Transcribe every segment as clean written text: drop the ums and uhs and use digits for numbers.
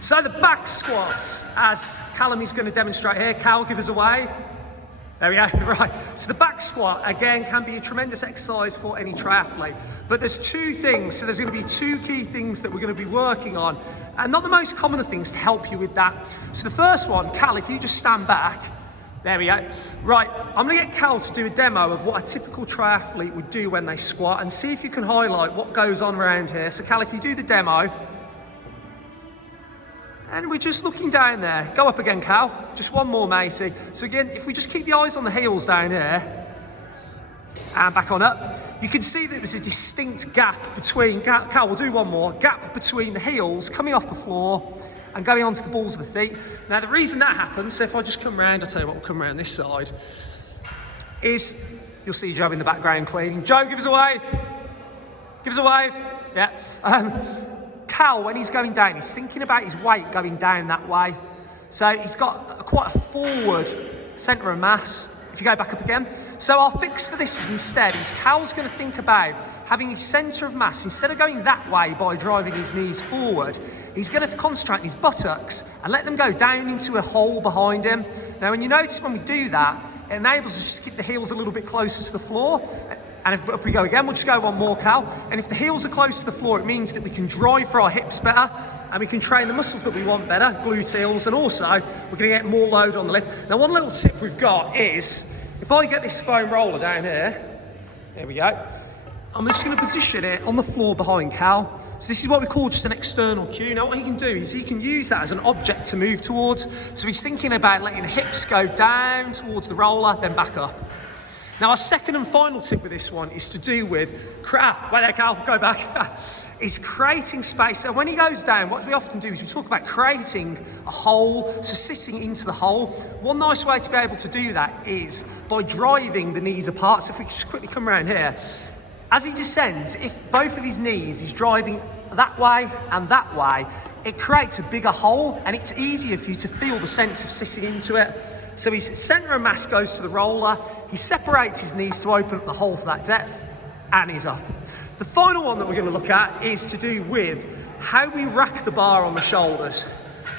So the back squats, as Callum is going to demonstrate here. Cal, give us a wave. There we go, right. So the back squat, again, can be a tremendous exercise for any triathlete. But there's two things, so there's going to be two key things that we're going to be working on, and not the most common of things to help you with that. So the first one, Cal, if you just stand back, there we go. Right, I'm going to get Cal to do a demo of what a typical triathlete would do when they squat, and see if you can highlight what goes on around here. So Cal, if you do the demo, and we're just looking down there. Go up again, Cal. Just one more, Macy. So again, if we just keep the eyes on the heels down here, and back on up, you can see that there's a distinct gap between, Cal, we'll do one more, gap between the heels coming off the floor and going onto the balls of the feet. Now, the reason that happens, so if I just come round, I'll tell you what, we'll come around this side, is you'll see Joe in the background cleaning. Joe, give us a wave. Give us a wave. Yeah. Cal, when he's going down, he's thinking about his weight going down that way. So he's got quite a forward centre of mass. If you go back up again. So our fix for this is instead, Cal's going to think about having his centre of mass, instead of going that way by driving his knees forward, he's going to concentrate on his buttocks and let them go down into a hole behind him. Now, when you notice when we do that, it enables us to keep the heels a little bit closer to the floor. And if we go again, we'll just go one more, Cal. And if the heels are close to the floor, it means that we can drive for our hips better and we can train the muscles that we want better, gluteals, and also we're going to get more load on the lift. Now, one little tip we've got is, if I get this foam roller down here, there we go, I'm just going to position it on the floor behind Cal. So this is what we call just an external cue. Now, what he can do is he can use that as an object to move towards. So he's thinking about letting the hips go down towards the roller, then back up. Now, our second and final tip with this one is to do with, wait there, Cal, go back, is creating space. So when he goes down, what we often do is we talk about creating a hole, so sitting into the hole. One nice way to be able to do that is by driving the knees apart. So if we just quickly come around here, as he descends, if both of his knees is driving that way and that way, it creates a bigger hole and it's easier for you to feel the sense of sitting into it. So his centre of mass goes to the roller, he separates his knees to open up the hole for that depth, and he's up. The final one that we're going to look at is to do with how we rack the bar on the shoulders.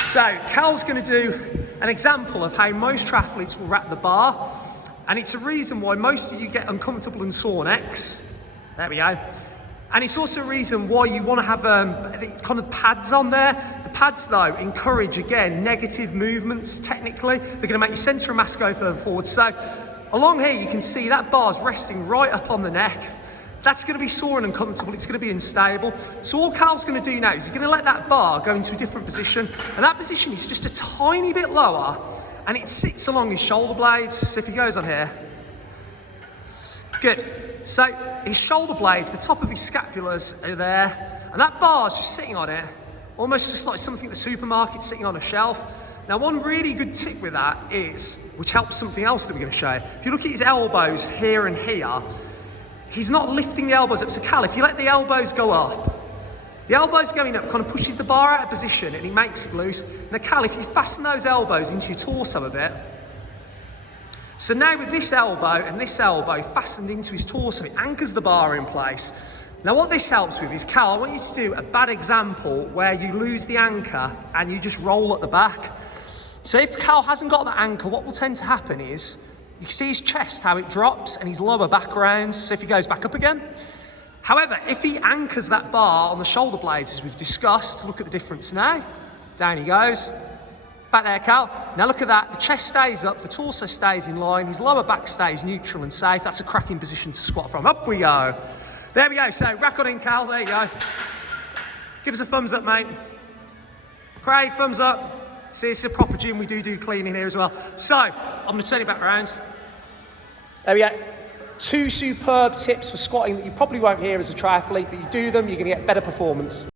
So Cal's going to do an example of how most triathletes will rack the bar, and it's a reason why most of you get uncomfortable in sore necks. There we go. And it's also a reason why you want to have kind of pads on there. The pads, though, encourage, again, negative movements, technically. They're going to make your centre of mass go further forward. So along here, you can see that bar's resting right up on the neck. That's going to be sore and uncomfortable. It's going to be unstable. So all Cal's going to do now is he's going to let that bar go into a different position. And that position is just a tiny bit lower, and it sits along his shoulder blades. So if he goes on here, good. So his shoulder blades, the top of his scapulars are there, and that bar's just sitting on it, almost just like something at the supermarket sitting on a shelf. Now, one really good tip with that is, which helps something else that we're going to show you, if you look at his elbows here and here, he's not lifting the elbows up. So Cal, if you let the elbows go up, the elbows going up kind of pushes the bar out of position and it makes it loose. Now Cal, if you fasten those elbows into your torso a bit, so now with this elbow and this elbow fastened into his torso, it anchors the bar in place. Now what this helps with is, Cal, I want you to do a bad example where you lose the anchor and you just roll at the back. So if Cal hasn't got that anchor, what will tend to happen is, you can see his chest, how it drops, and his lower back rounds, so if he goes back up again. However, if he anchors that bar on the shoulder blades, as we've discussed, look at the difference now. Down he goes. Back there, Cal. Now look at that. The chest stays up, the torso stays in line, his lower back stays neutral and safe. That's a cracking position to squat from. Up we go. There we go. So rack on in, Cal. There you go. Give us a thumbs up, mate. Craig, thumbs up. See, it's a proper gym. We do cleaning here as well. So I'm going to turn it back around. There we go. Two superb tips for squatting that you probably won't hear as a triathlete, but you do them, you're going to get better performance.